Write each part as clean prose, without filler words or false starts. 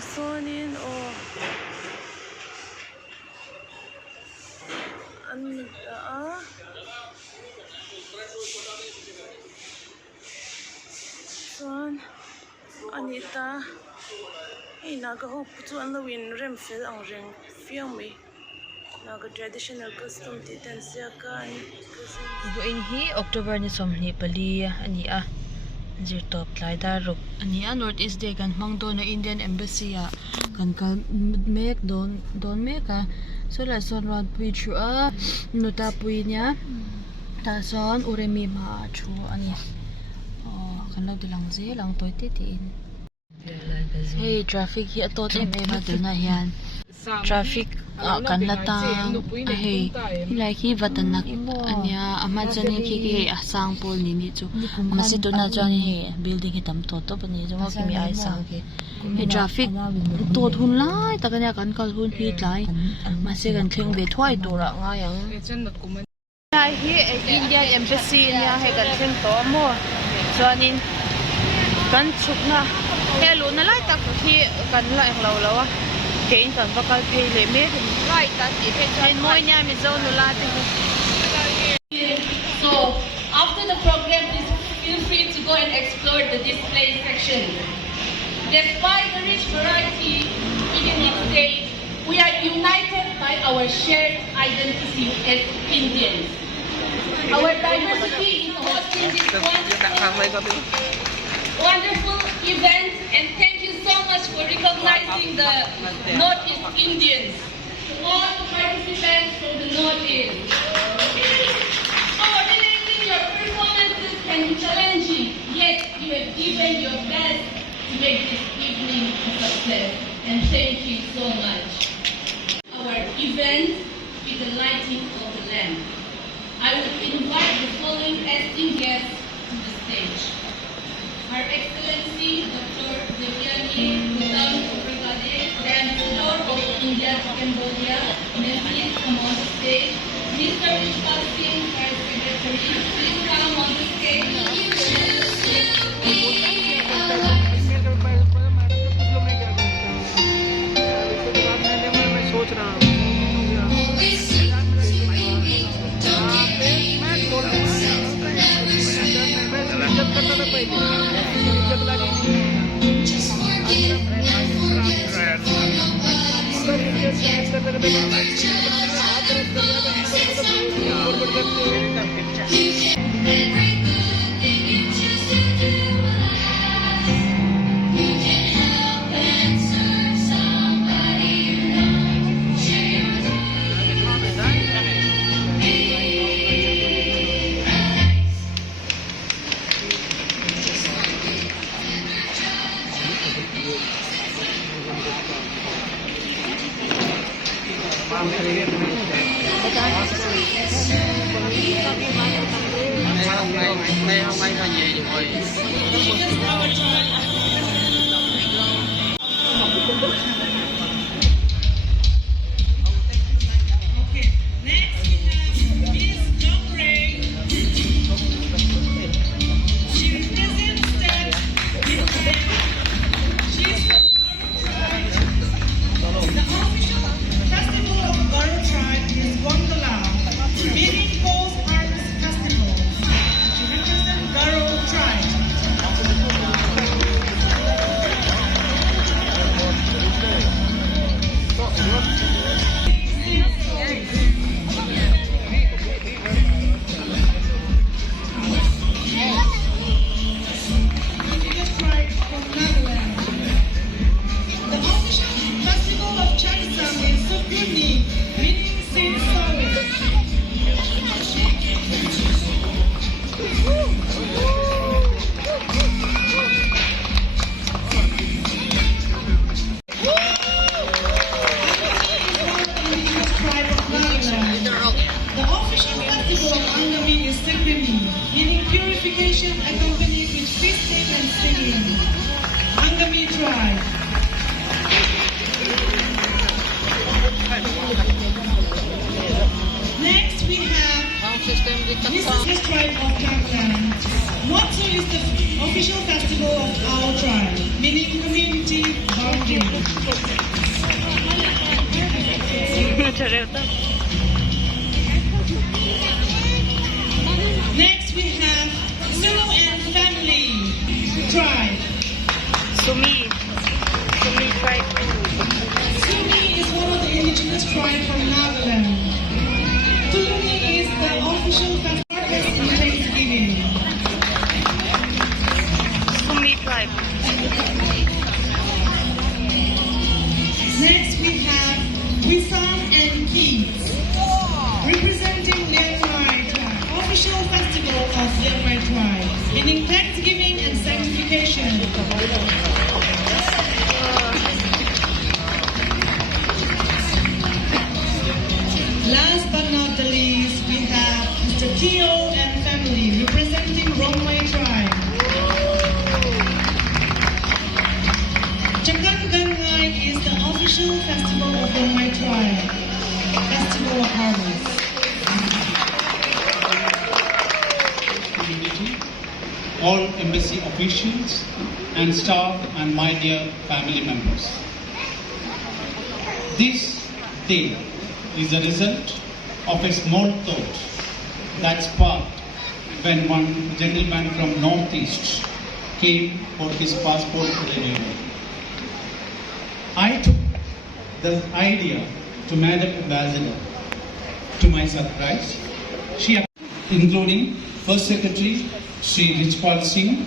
Sonin or chuan Anita Naga hope chuan the win remfil ang reng fiami Naga traditional custom titan siaka in hi October ni somni pali ania zir top tlai ruk ania North East Day kan hmang do na Indian Embassy kan kal mek don meka so la son ran pui chu a nuta pui nya ta son uremi ma chu ani kan lo dilang je lang toy te in hey traffic hi atot em aduna hian traffic kan lata hey hilai hi vatanak ania ama chani ki asang pol ni chu masituna chani he building hi tam to pani jonga ki mi ai sang ke he traffic tot hun lai takania kan kal hun hi tlai mase kan thleng ve thwai tura nga yang lai hi Indian Embassy nia he kan thleng to mo chuanin kan chukna hello na lai tak hi kan la eng lo lawa kein kan bakal phei le me lai ta ti phe chain moi nya Mizo no la te so after the program please feel free to go and explore the display section. Despite the rich variety within this state, we are united by our shared identity as Indians. Our diversity is hosting this wonderful event, and thank you so much for recognizing the Northeast Indians. To all participants from the Northeast. Coordinating your performances can be challenging, yet you have given your best to make this evening a success, and thank you so much. Our event with the lighting of the lamp. I would invite the following esteemed guests to the stage. Her Excellency Dr. Devyani Gautam Prakash, Ambassador of India to Cambodia, may please come on the stage. Mr. Vishal Singh, our Secretary, please come on the stage. Next we have this is the tribe of Nagaland. Motto is the official festival of our tribe, meaning community, Next we have Zulu and family tribe. Sumi tribe. Sumi is one of the indigenous tribes from Nagaland. Tulumi is the official festival in Thanksgiving. Sumi tribe. Next we have Wisam and Keats, representing Lianmai tribe, official festival of Lianmai tribe, meaning Thanksgiving and sanctification. Last but not the least, we have Mr. Tio and family, representing Romai tribe. Chakangangai is the official festival of Romai tribe, festival of harvest. Community, all embassy officials and staff and my dear family members. This day is a result of a small thought that sparked when one gentleman from North East came for his passport renewal. I took the idea to Madam Ambassador. To my surprise, she, including First Secretary Sri Richpal Singh,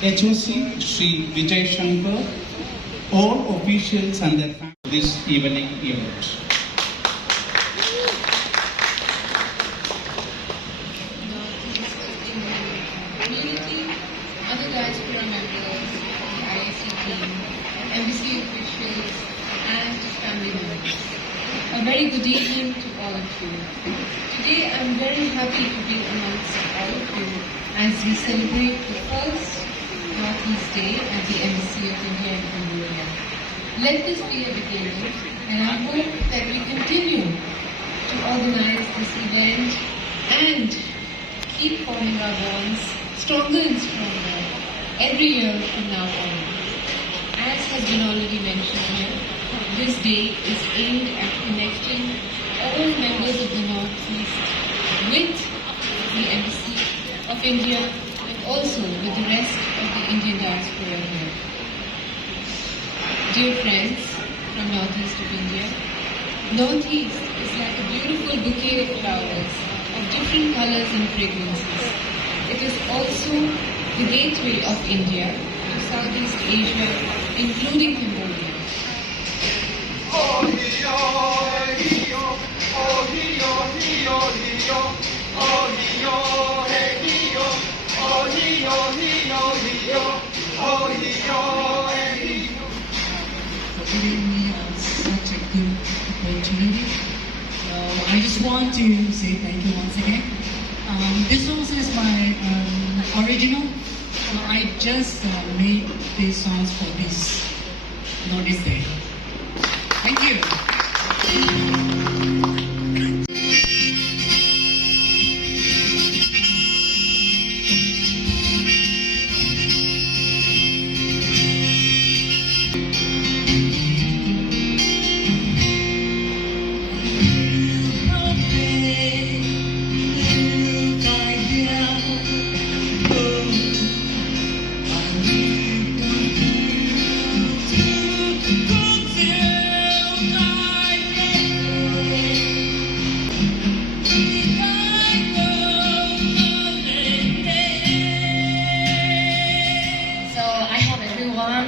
HOC Sri Vijay Shankar, all officials and their families this evening event. Community, other diaspora members, IAC team, embassy officials, and family members. A very good evening to all of you. Today I'm very happy to be amongst all of you as we celebrate the first North East Day at the Embassy of India in Cambodia. Let this be a beginning, and I hope that we continue to organize this event and keep forming our bonds stronger and stronger every year from now on. As has been already mentioned here, this day is aimed at connecting all members of the North East with the Embassy of India and also with the rest of the Indian diaspora here. Dear friends from North East of India, North East is like a beautiful bouquet of flowers of different colors and fragrances. It is also the gateway of India to Southeast Asia, including Cambodia. For giving me such a good opportunity. I just want to say thank you once again. This also is my original. I just made these songs for this Northeast Day. Thank you.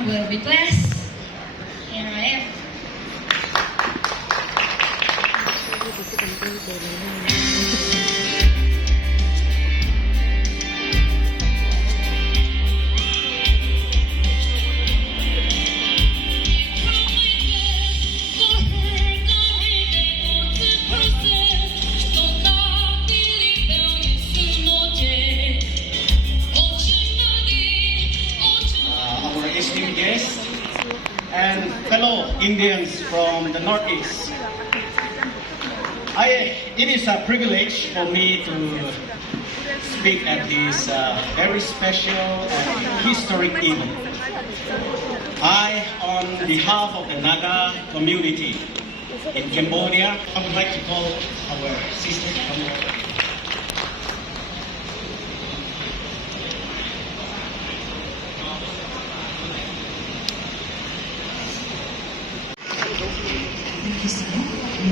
Will be blessed. Here I am. And fellow Indians from the Northeast. It is a privilege for me to speak at this very special and historic event. I, on behalf of the Naga community in Cambodia, I would like to call our sister to come over. Thank you, sir.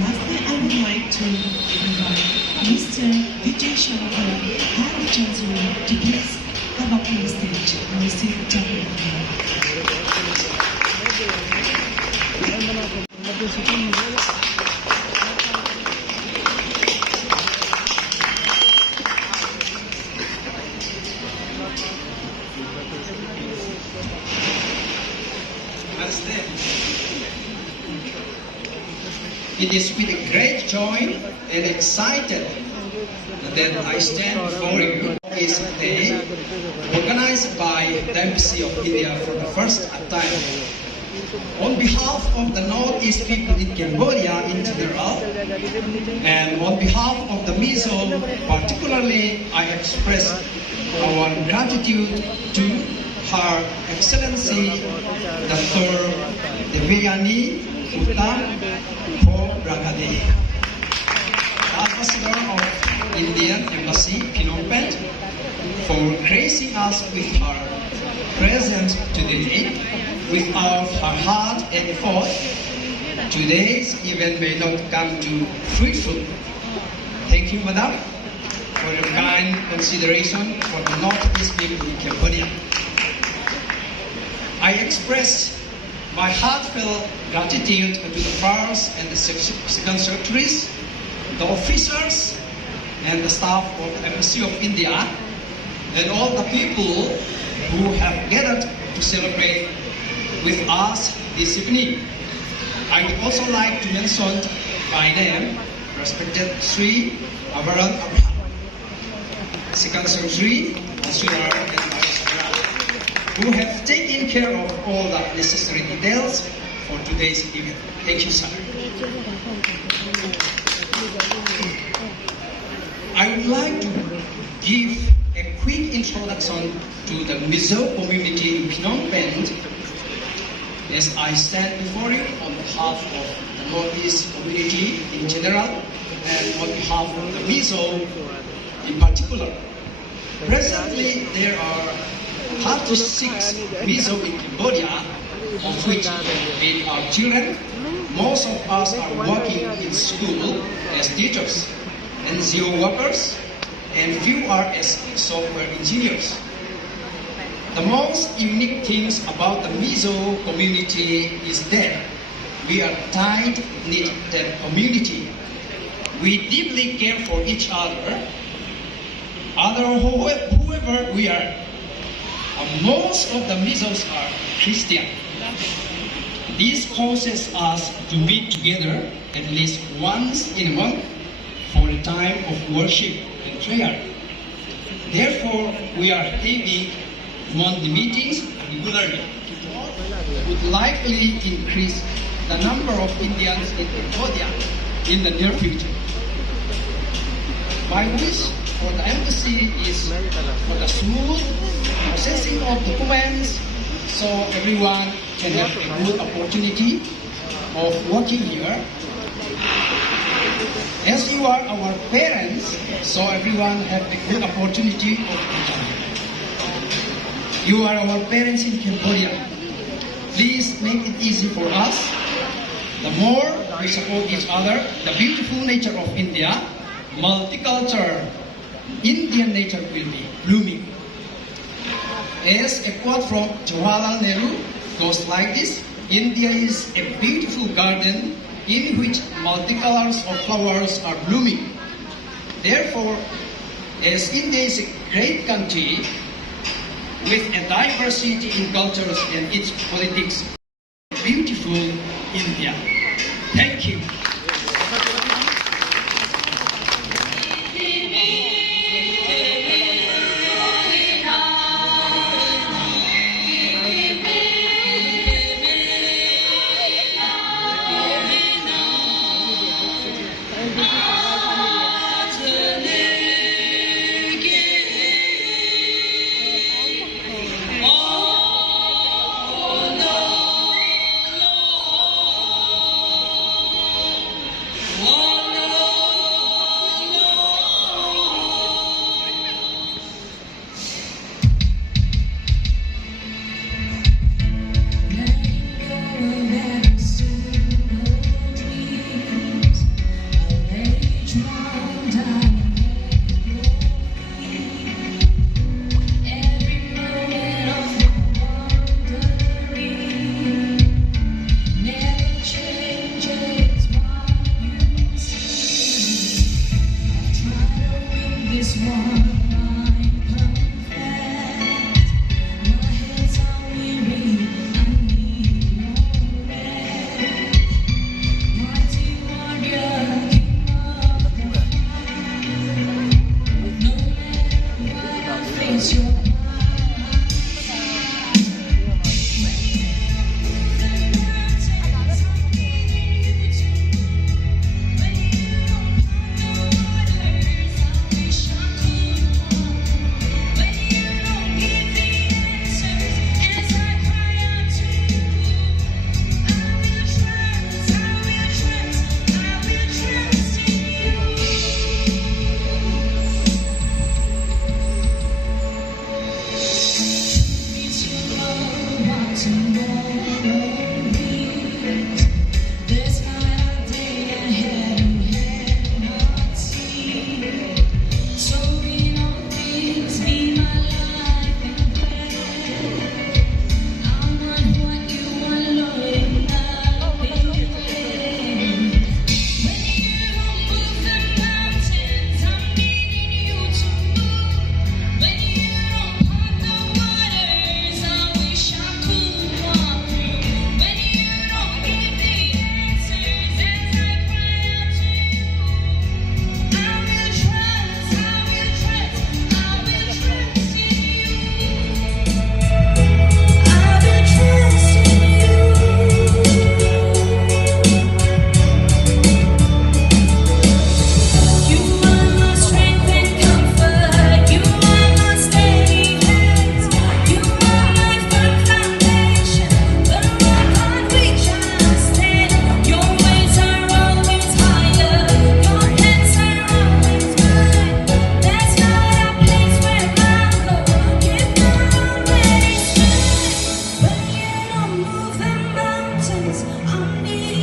Lastly, I would like to invite Mr. Vijayshankar, Head of Chancellor, to please come up on the stage and receive the topic. It is with a great joy and excited that I stand before you this day, organized by the Embassy of India for the first time. On behalf of the Northeast people in Cambodia in general, and on behalf of the Mizo particularly, I express our gratitude to Her Excellency Dr. Devayani Uttam Ambassador of Indian Embassy, Phnom Penh, for gracing us with her presence today. Without her heart and effort, today's event may not come to fruitful. Thank you, Madam, for your kind consideration for the Northeast people in Cambodia. I express my heartfelt gratitude to the first and the second secretaries, the officers, and the staff of the Embassy of India, and all the people who have gathered to celebrate with us this evening. I would also like to mention by name respected Sri Avaran Abraham, Second Secretary, Consular, and Diaspora, who have taken care of all the necessary details for today's event. Thank you, sir. I would like to give a quick introduction to the Mizo community in Phnom Penh as I stand before you on behalf of the Northeast community in general and on behalf of the Mizo in particular. Presently, there are 36 Mizo in Cambodia, of which 8 are children. Most of us are working in school as teachers, NGO workers, and few are as software engineers. The most unique things about the Mizo community is that we are tight-knit community. We deeply care for each other, whoever we are. Most of the Mizos are Christian. This causes us to meet together at least once in a month for a time of worship and prayer. Therefore, we are having monthly meetings regularly. Would likely increase the number of Indians in Cambodia in the near future. My wish for the embassy is for the smooth processing of documents so everyone can have a good opportunity of working here. As you are our parents, so everyone have a good opportunity of enjoying. You are our parents in Cambodia. Please make it easy for us. The more we support each other, the beautiful nature of India, multicultural Indian nature will be blooming. As a quote from Jawaharlal Nehru goes like this: India is a beautiful garden in which multicolors of flowers are blooming. Therefore, as India is a great country with a diversity in cultures and its politics, beautiful India. Thank you.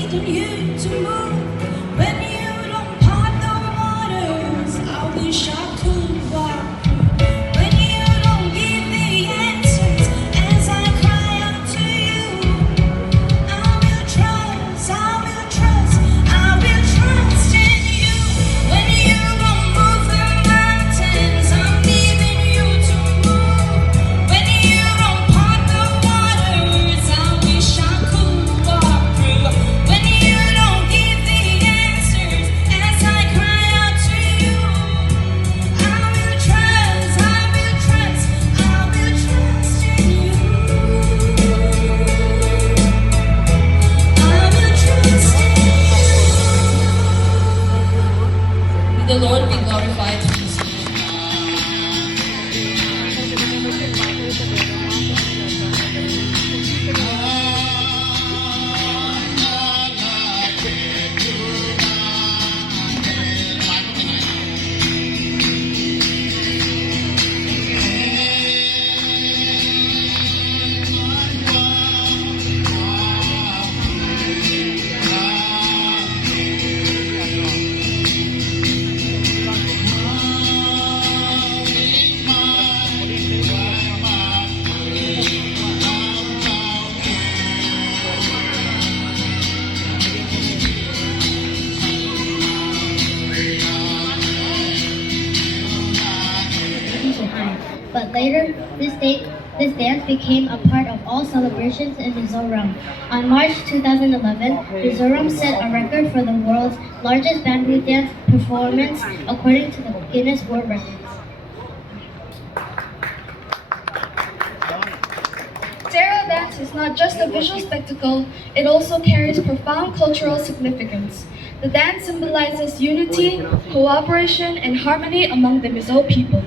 asking you to move. When you don't part the waters, I wish I could walk through. When you don't give the answers as I cry out to you, I will trust, I will trust, I will trust in you. When you don't move the mountains, I'm leaving you to move. When you don't part the waters, I wish I could walk through. When you don't give the answers as I cry out to you, I will trust, I will trust, I will trust in you. I will trust in you. May the Lord be glorified through this. But later, this dance became a part of all celebrations in Mizoram. On March 2011, Mizoram set a record for the world's largest bamboo dance performance according to the Guinness World Records. Zero dance is not just a visual spectacle, it also carries profound cultural significance. The dance symbolizes unity, cooperation, and harmony among the Mizo people.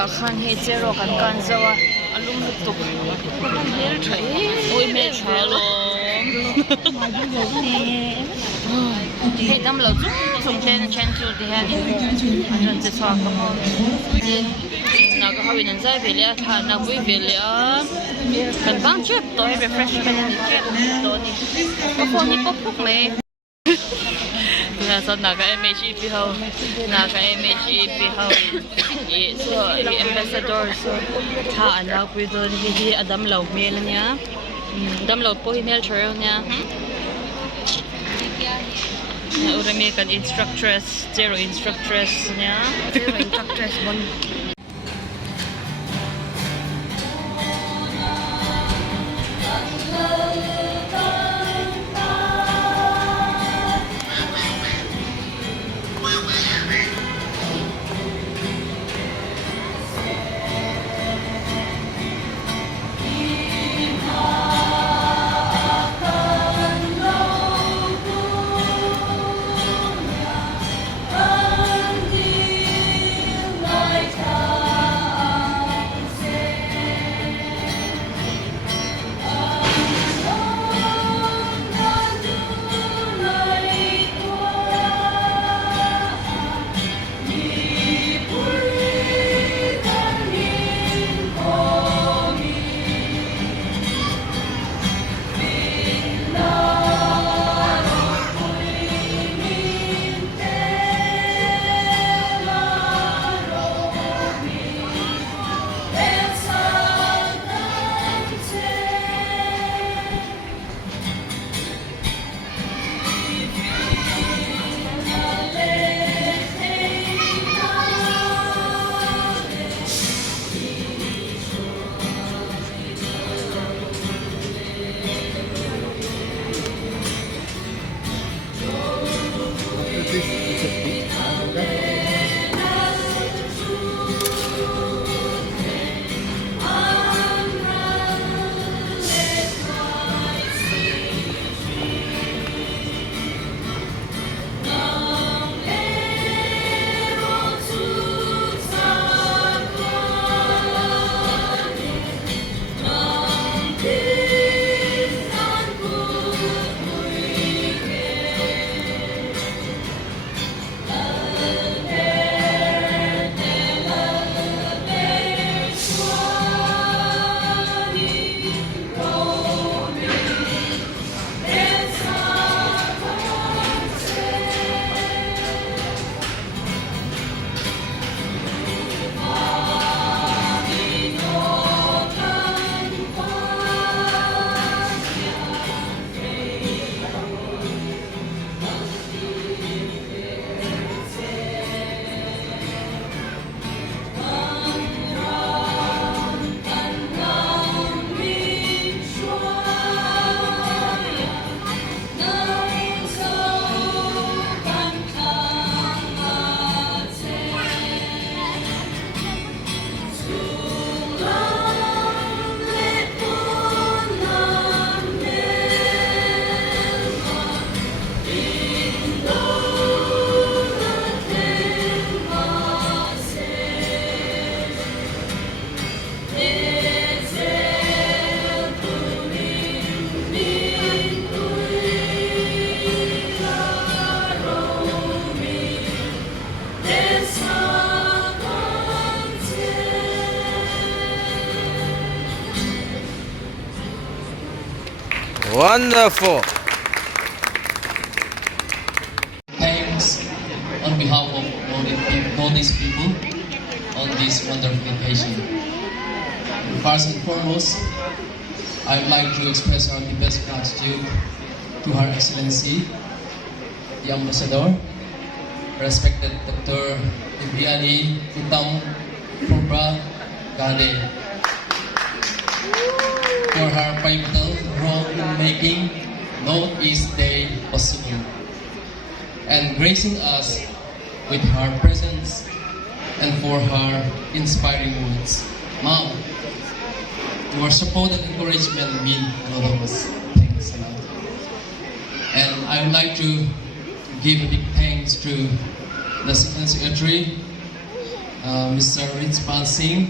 Khan he zero kan zawa alum tuk mel thai oi mel thalo he dam lo chung ten chen chu de han an je sa ka mo na ga hawin an zai velia tha na bui velia kan bang chep to he refreshment ni chep to ni ko ni pok le so naga MHEP how naga MHEP how so ambassador so tha ana pui don hi adam lo mel nya adam lo po hi mel thero nya na ura me kan instructress zero instructress nya zero instructress bon Wonderful. Thanks on behalf of all these people on this wonderful occasion. First and foremost, I would like to express our deepest gratitude to Her Excellency, the Ambassador, respected Dr. Ibriani Uttam Probra Gade, for her pivotal role in making Northeast Day possible and gracing us with her presence and for her inspiring words. Mom, your support and encouragement mean a lot of us. Thanks a lot. And I would like to give a big thanks to the Secretary, Mr. Richpal Singh.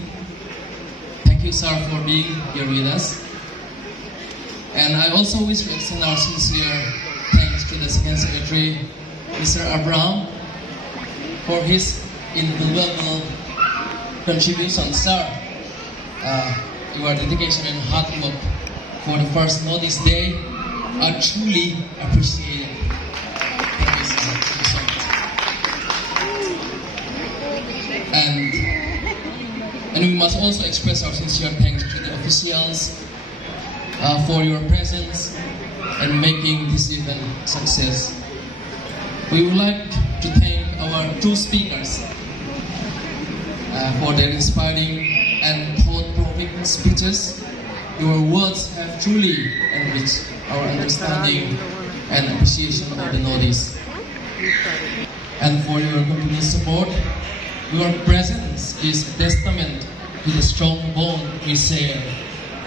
Thank you, sir, for being here with us. And I also wish to extend our sincere thanks to the Secretary, Mr. Abraham, for his invaluable contribution, sir. Your dedication and hard work for the first Northeast Day are truly appreciated. Thank you, sir. And we must also express our sincere thanks to the officials for your presence and making this event a success. We would like to thank our two speakers for their inspiring and thought-provoking speeches. Your words have truly enriched our understanding and appreciation of the Northeast. And for your continued support, your presence is a testament to the strong bond we share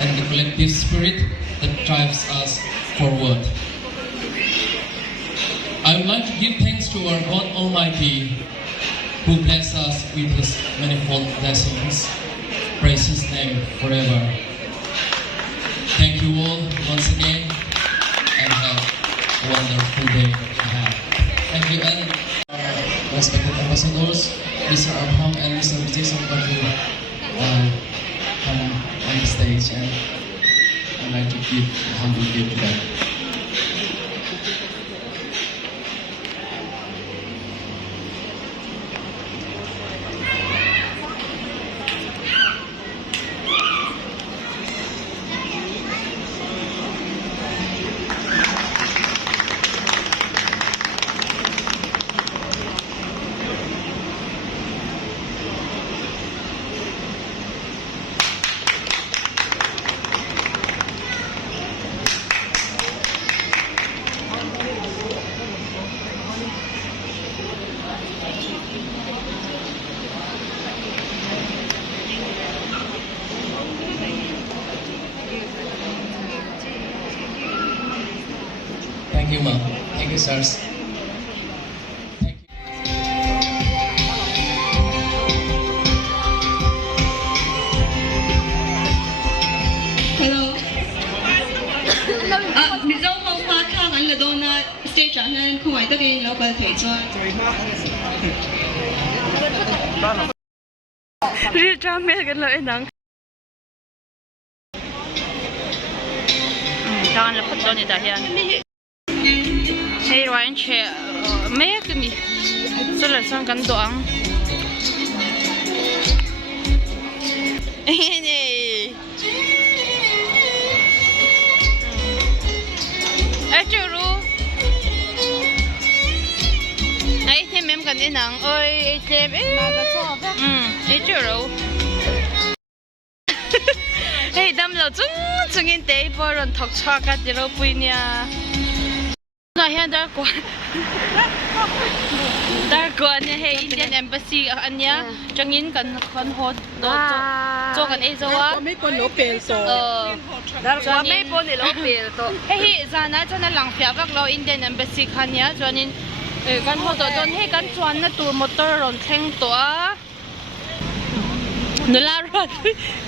and the collective spirit that drives us forward. I would like to give thanks to our God Almighty, who bless us with His manifold blessings. Praise His name forever. Thank you all once again, and have a wonderful day ahead. Thank you, and our respected ambassadors, Mr. Abraham and Mr. Jason, to come on the stage, and I'd like to give a humble gift to them. Thank you, ma'am. Thank you, sirs. Hello. Mizo không phá khang anh là đôi na stage anh nên không phải tất nhiên lâu qua thể cho. Real drama cái lợi nắng. Đang là phát cho người ta hian. Hey Ryan che mấy cái mi, số lần sang cắn doang. Nè. Achu ru. Ai thêm em cần đi nắng ơi, thêm achu ru. Hey đâm lâu chung in tế bồi rồi thọc choa cái gì đâu bui nha. Nói hiện đã qua nha hey Indian Embassy anh nhá trong in cần con hot cho cần eizawnna mấy con lỗ bèl to đã qua mấy con lỗ bèl to hey ra na cho nó lăng phia các lo Indian Embassy khăn nhá cho nên con hot to cho hey con chuan na tour motor ron theng to nual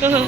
rồi